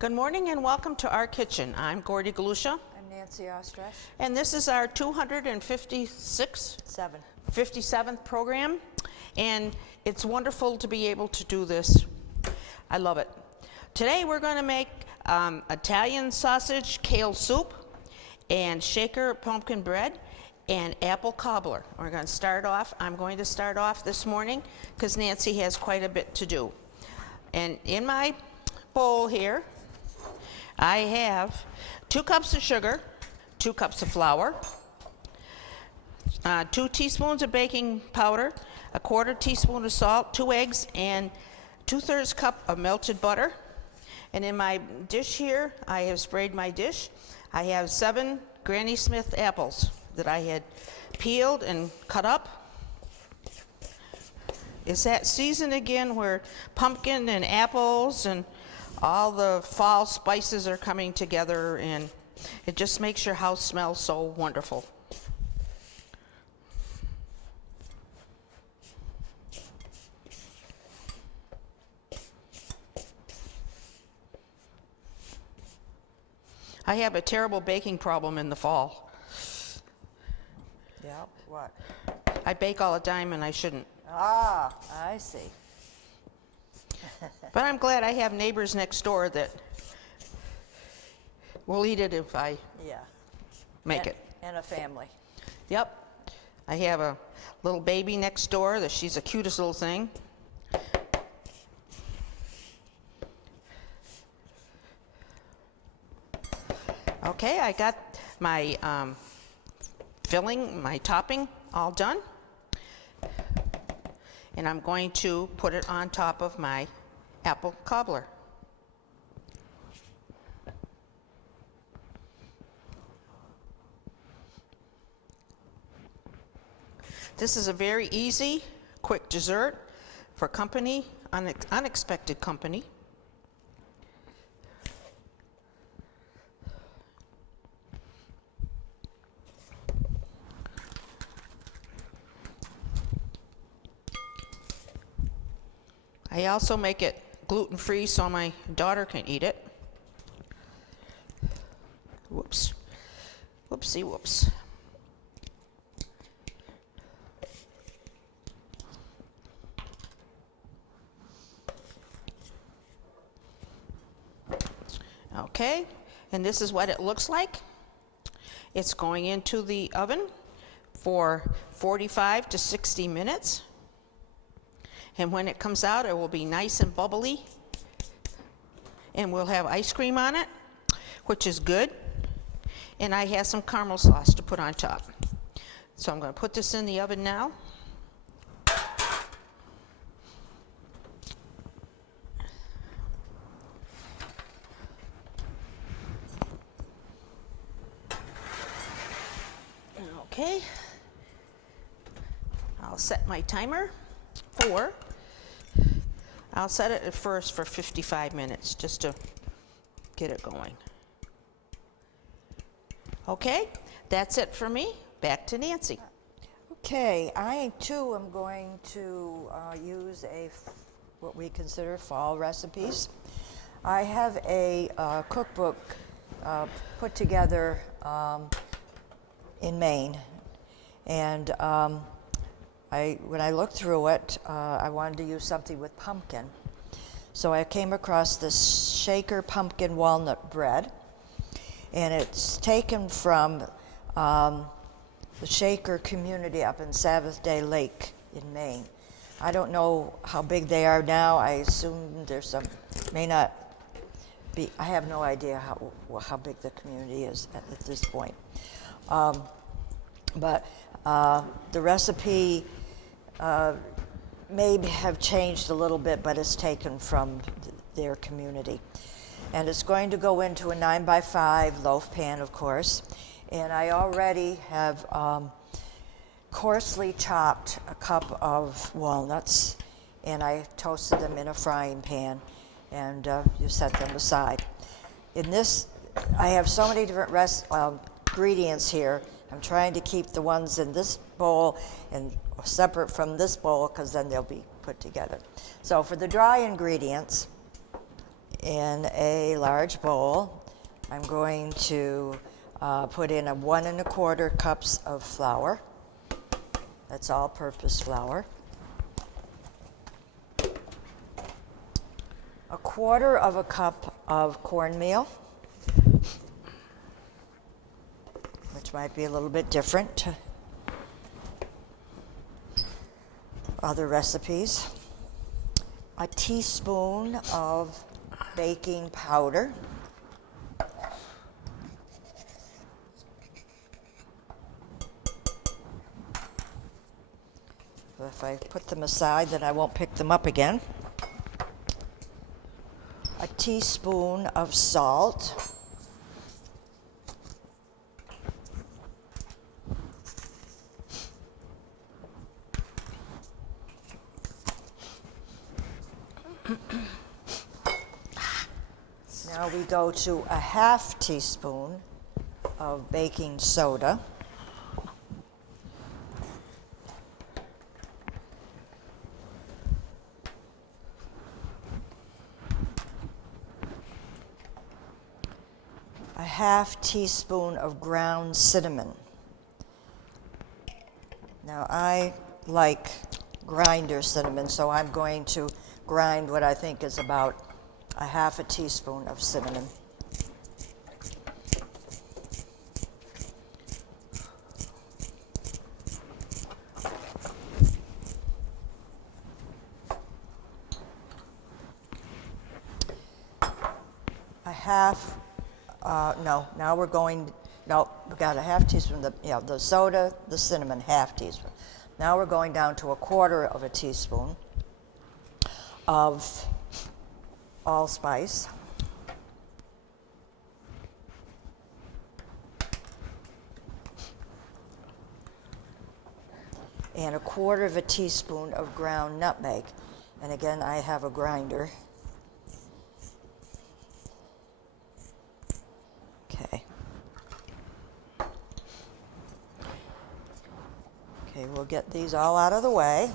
Good morning and welcome to our kitchen. I'm Gordy Galusha. I'm Nancy Ostrach. And this is our 57th program. And it's wonderful to be able to do this. I love it. Today we're going to make Italian sausage kale soup and shaker pumpkin bread and apple cobbler. I'm going to start off this morning because Nancy has quite a bit to do. And in my bowl here, I have 2 cups of sugar, 2 cups of flour, 2 teaspoons of baking powder, a 1/4 teaspoon of salt, 2 eggs, and 2/3 cup of melted butter. And in my dish here, I have sprayed my dish. I have 7 Granny Smith apples that I had peeled and cut up. It's that season again where pumpkin and apples and all the fall spices are coming together, and it just makes your house smell so wonderful. I have a terrible baking problem in the fall. Yeah, what? I bake all the time and I shouldn't. Ah, I see. But I'm glad I have neighbors next door that will eat it if I make it. And a family. Yep. I have a little baby next door that she's the cutest little thing. Okay, I got my filling, my topping all done. And I'm going to put it on top of my apple cobbler. This is a very easy, quick dessert for company, unexpected company. I also make it gluten-free so my daughter can eat it. Whoops. Whoopsie whoops. Okay, and this is what it looks like. It's going into the oven for 45 to 60 minutes. And when it comes out, it will be nice and bubbly. And we'll have ice cream on it, which is good. And I have some caramel sauce to put on top. So I'm going to put this in the oven now. Okay. I'll set my timer for, I'll set it at first for 55 minutes just to get it going. Okay, that's it for me. Back to Nancy. Okay, I too am going to use what we consider fall recipes. I have a cookbook put together in Maine, and when I looked through it, I wanted to use something with pumpkin. So I came across this shaker pumpkin walnut bread, and it's taken from the Shaker community up in Sabbath Day Lake in Maine. I don't know how big they are now. I assume there's some, may not be, I have no idea how big the community is at this point. But the recipe may have changed a little bit, but it's taken from their community. And it's going to go into a 9x5 loaf pan, of course. And I already have coarsely chopped a cup of walnuts, and I toasted them in a frying pan, and you set them aside. In this, I have so many different ingredients here. I'm trying to keep the ones in this bowl and separate from this bowl because then they'll be put together. So for the dry ingredients, in a large bowl, I'm going to put in 1 1/4 cups of flour. That's all-purpose flour. 1/4 cup of cornmeal, which might be a little bit different to other recipes. A teaspoon of baking powder. If I put them aside, then I won't pick them up again. A teaspoon of salt. Now we go to a 1/2 teaspoon of baking soda. A 1/2 teaspoon of ground cinnamon. Now I like grinder cinnamon, so I'm going to grind what I think is about a 1/2 teaspoon of cinnamon. Now we're going, no, we got a 1/2 teaspoon, the soda, the cinnamon, 1/2 teaspoon. Now we're going down to 1/4 teaspoon of allspice. And 1/4 teaspoon of ground nutmeg. And again, I have a grinder. Okay. Okay, we'll get these all out of the way.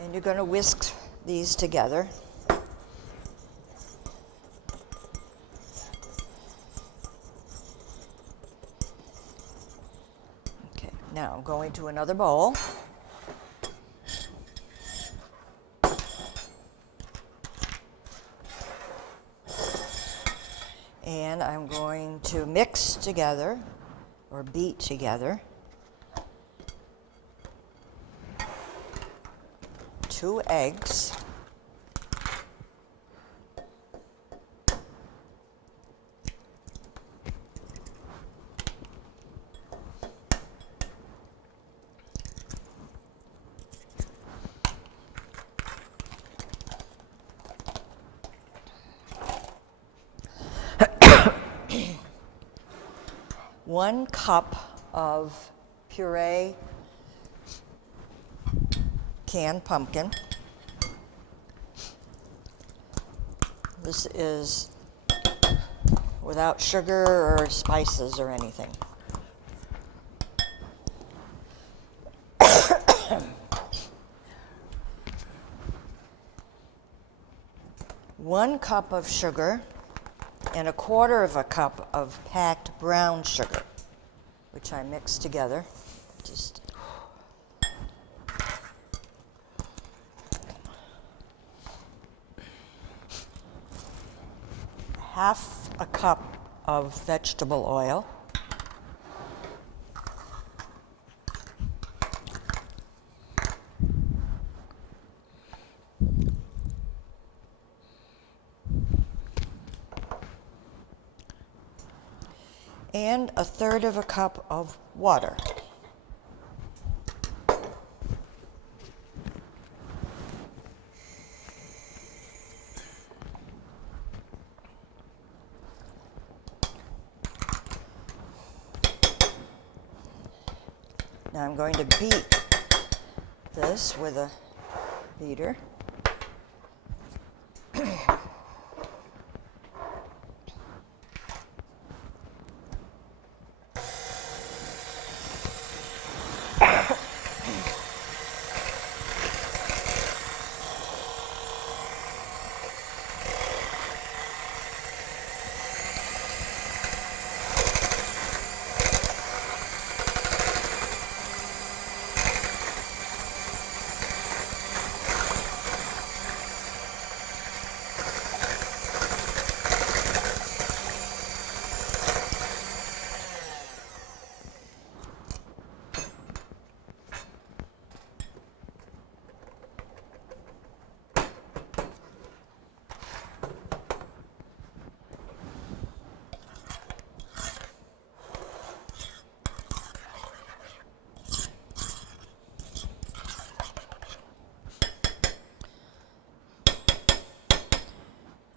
And you're going to whisk these together. Okay, now I'm going to another bowl. And I'm going to mix together, or beat together, 2 eggs, one cup of puree canned pumpkin. This is without sugar or spices or anything. One cup of sugar and 1/4 cup of packed brown sugar, which I mix together. Just half a cup of vegetable oil. And 1/3 cup of water. Now I'm going to beat this with a beater.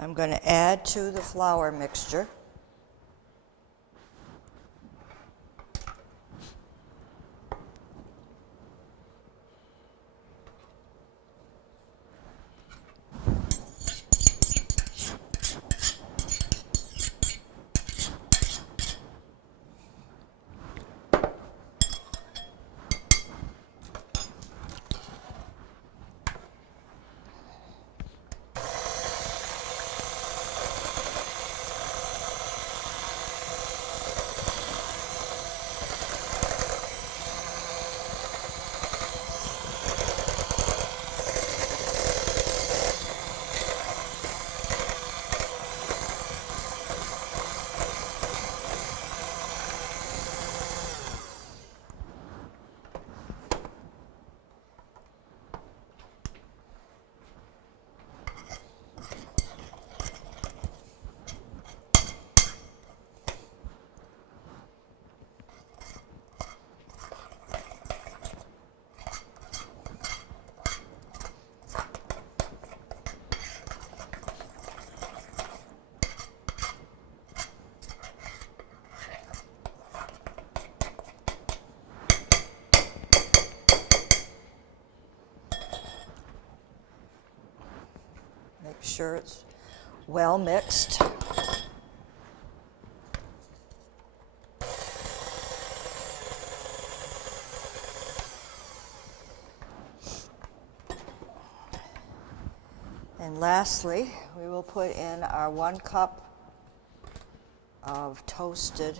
I'm going to add to the flour mixture Make sure it's well mixed. And lastly, we will put in our 1 cup of toasted,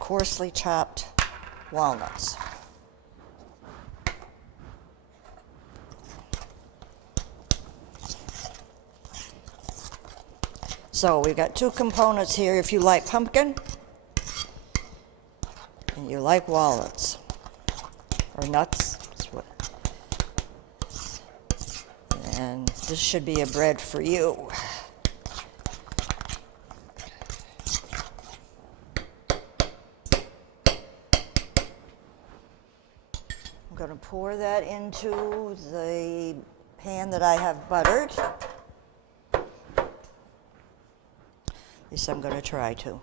coarsely chopped walnuts. So we've got 2 components here. If you like pumpkin and you like walnuts or nuts, and this should be a bread for you. I'm going to pour that into the pan that I have buttered. At least I'm going to try to.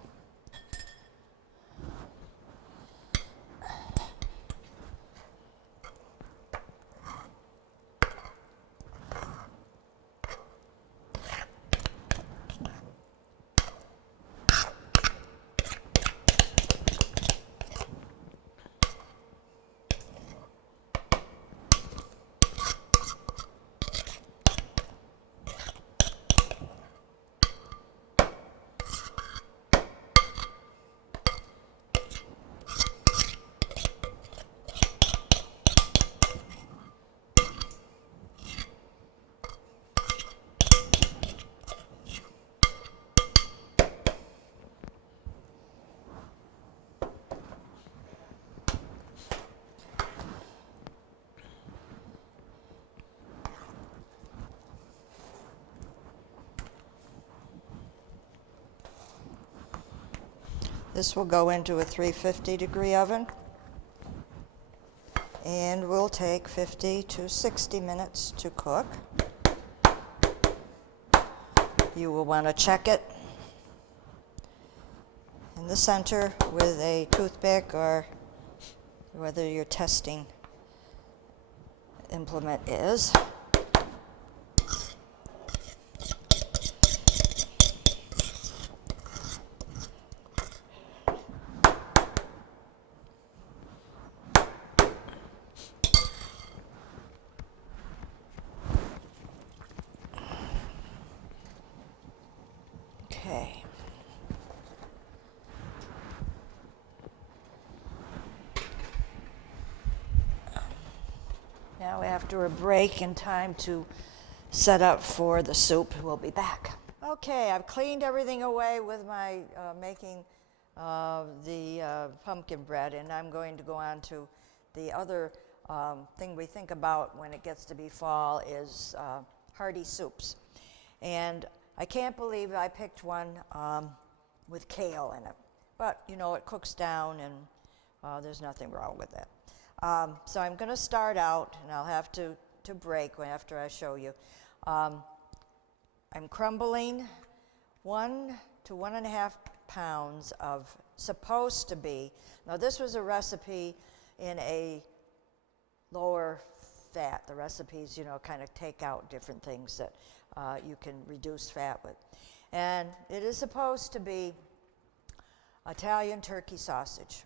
This will go into a 350-degree oven, and will take 50 to 60 minutes to cook. You will want to check it in the center with a toothpick, or whether your testing implement is. Okay. Now after a break and time to set up for the soup, we'll be back. Okay, I've cleaned everything away with my making the pumpkin bread, and I'm going to go on to the other thing we think about when it gets to be fall is hearty soups. And I can't believe I picked one with kale in it. But, you know, it cooks down, and there's nothing wrong with it. So I'm going to start out, and I'll have to break after I show you. I'm crumbling 1 to 1.5 pounds of supposed to be, now this was a recipe in a lower fat. The recipes, kind of take out different things that you can reduce fat with. And it is supposed to be Italian turkey sausage.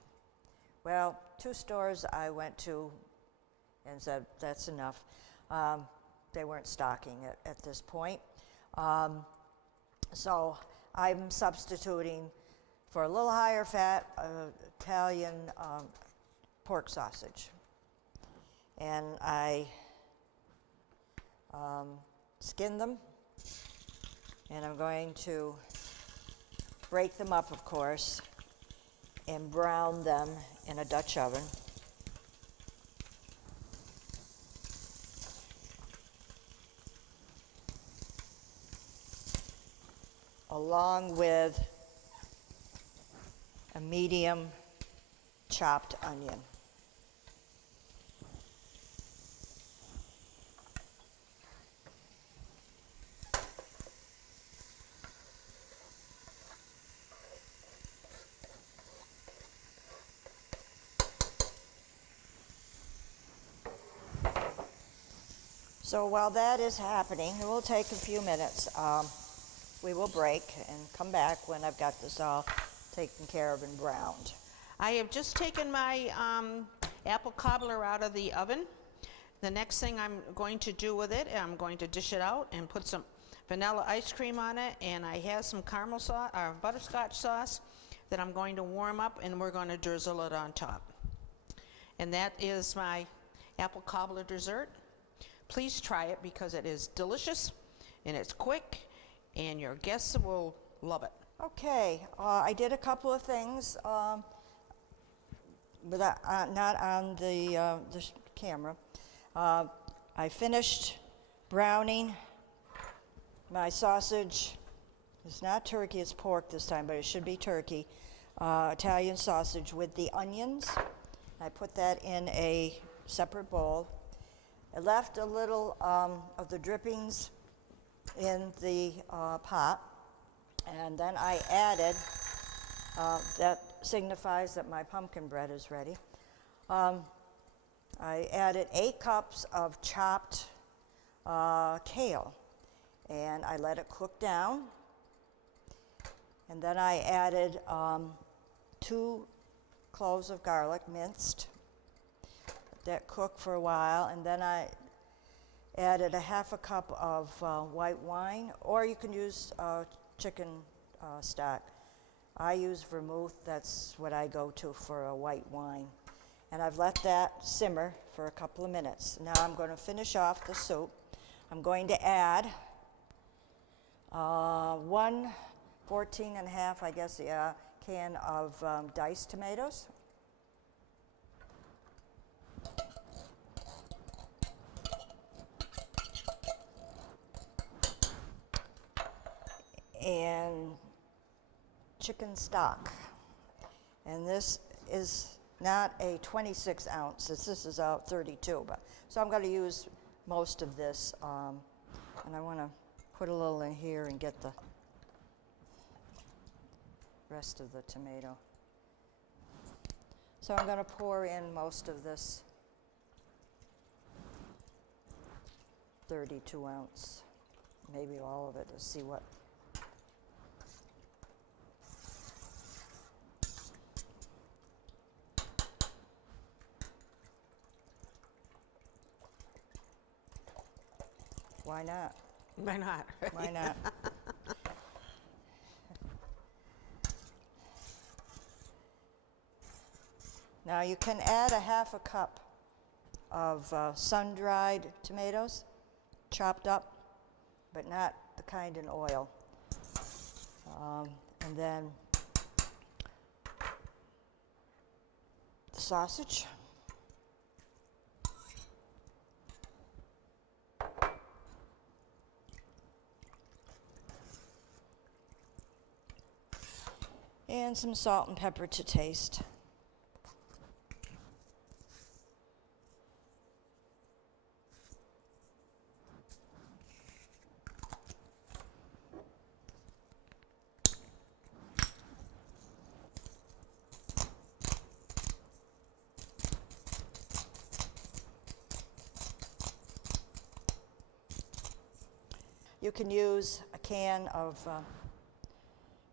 Well, 2 stores I went to and said, that's enough. They weren't stocking it at this point. So I'm substituting for a little higher fat Italian pork sausage. And I skin them, and I'm going to break them up, of course, and brown them in a Dutch oven. Along with a medium chopped onion. So while that is happening, it will take a few minutes. We will break and come back when I've got this all taken care of and browned. I have just taken my apple cobbler out of the oven. The next thing I'm going to do with it, I'm going to dish it out and put some vanilla ice cream on it, and I have some caramel sauce or butterscotch sauce that I'm going to warm up, and we're going to drizzle it on top. And that is my apple cobbler dessert. Please try it because it is delicious and it's quick, and your guests will love it. Okay, I did a couple of things, but not on the camera. I finished browning my sausage. It's not turkey, it's pork this time, but it should be turkey. Italian sausage with the onions. I put that in a separate bowl. I left a little of the drippings in the pot, and then I added, that signifies that my pumpkin bread is ready. I added 8 cups of chopped kale, and I let it cook down. And then I added 2 cloves of garlic, minced. That cooked for a while, and then I added a 1/2 cup of white wine, or you can use chicken stock. I use vermouth, that's what I go to for a white wine. And I've let that simmer for a couple of minutes. Now I'm going to finish off the soup. I'm going to add 1 14.5, I guess, can of diced tomatoes. And chicken stock. And this is not a 26 ounce, this is a 32, so I'm going to use most of this, and I want to put a little in here and get the rest of the tomato. So I'm going to pour in most of this 32 ounce, maybe all of it, to see what. Why not? Why not? Why not? Now you can add a 1/2 cup of sun-dried tomatoes, chopped up, but not the kind in oil. And then the sausage. And some salt and pepper to taste. You can use a can of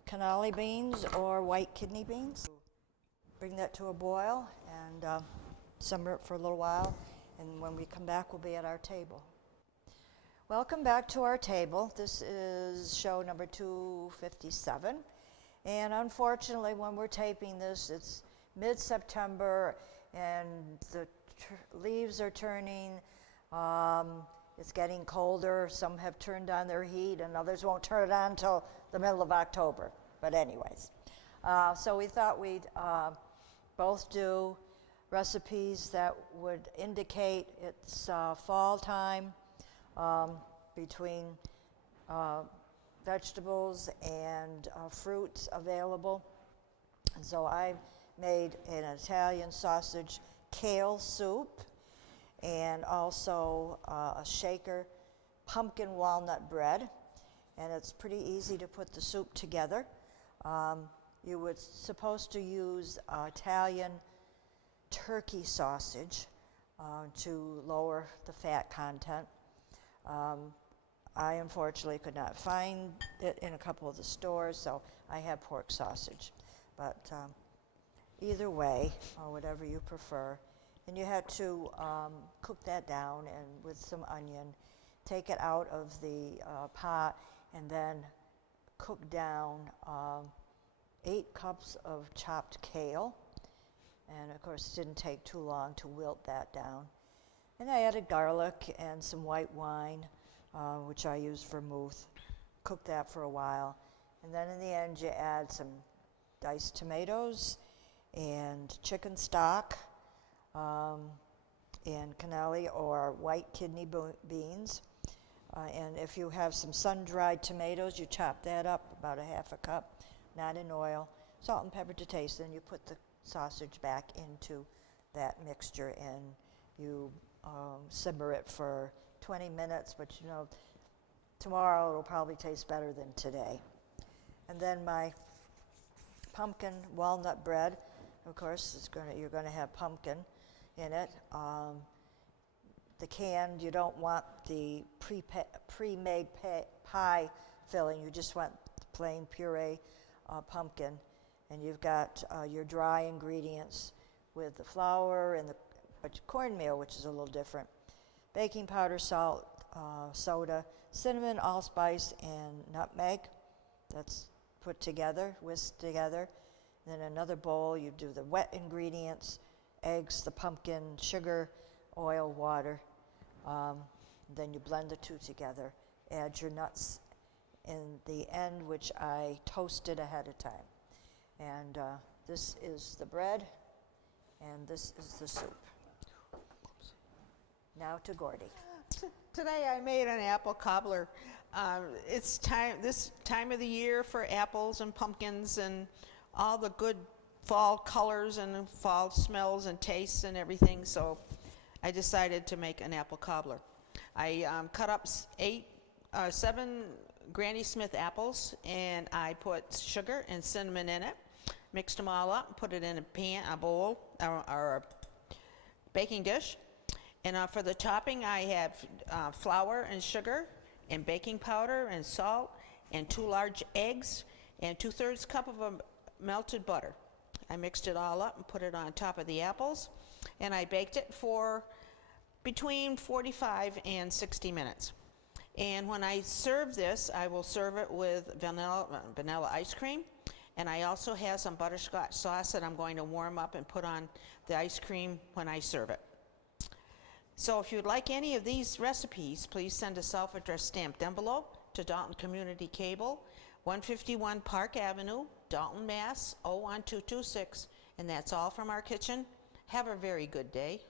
cannoli beans or white kidney beans. Bring that to a boil and simmer it for a little while, and when we come back, we'll be at our table. Welcome back to our table. This is show number 257, and unfortunately, when we're taping this, it's mid-September, and the leaves are turning. It's getting colder. Some have turned on their heat, and others won't turn it on until the middle of October. But anyways, so we thought we'd both do recipes that would indicate it's fall time, between vegetables and fruits available. And so I made an Italian sausage kale soup, and also a shaker pumpkin walnut bread. And it's pretty easy to put the soup together. You were supposed to use Italian turkey sausage to lower the fat content. I unfortunately could not find it in a couple of the stores, so I have pork sausage. But either way, or whatever you prefer. And you had to cook that down and with some onion, take it out of the pot, and then cook down 8 cups of chopped kale. And of course, it didn't take too long to wilt that down. And I added garlic and some white wine, which I use for mousse. Cook that for a while. And then in the end, you add some diced tomatoes and chicken stock, and cannoli or white kidney beans. And if you have some sun-dried tomatoes, you chop that up, about a half a cup, not in oil. Salt and pepper to taste, then you put the sausage back into that mixture and you simmer it for 20 minutes, but you know, tomorrow it'll probably taste better than today. And then my pumpkin walnut bread, of course, you're going to have pumpkin in it. The canned, you don't want the pre-made pie filling. You just want the plain puree pumpkin. And you've got your dry ingredients with the flour and the cornmeal, which is a little different. Baking powder, salt, soda, cinnamon, allspice, and nutmeg. That's put together, whisked together. Then another bowl, you do the wet ingredients, eggs, the pumpkin, sugar, oil, water. Then you blend the two together. Add your nuts in the end, which I toasted ahead of time. And this is the bread, and this is the soup. Now to Gordy. Today I made an apple cobbler. It's this time of the year for apples and pumpkins and all the good fall colors and fall smells and tastes and everything, so I decided to make an apple cobbler. I cut up 7 Granny Smith apples, and I put sugar and cinnamon in it, mixed them all up, put it in a bowl or a baking dish. And for the topping, I have flour and sugar and baking powder and salt and 2 large eggs and 2/3 cup of melted butter. I mixed it all up and put it on top of the apples, and I baked it for between 45 and 60 minutes. And when I serve this, I will serve it with vanilla ice cream, and I also have some butterscotch sauce that I'm going to warm up and put on the ice cream when I serve it. So if you'd like any of these recipes, please send a self-addressed stamped envelope to Dalton Community Cable, 151 Park Avenue, Dalton, Mass. 01226. And that's all from our kitchen. Have a very good day.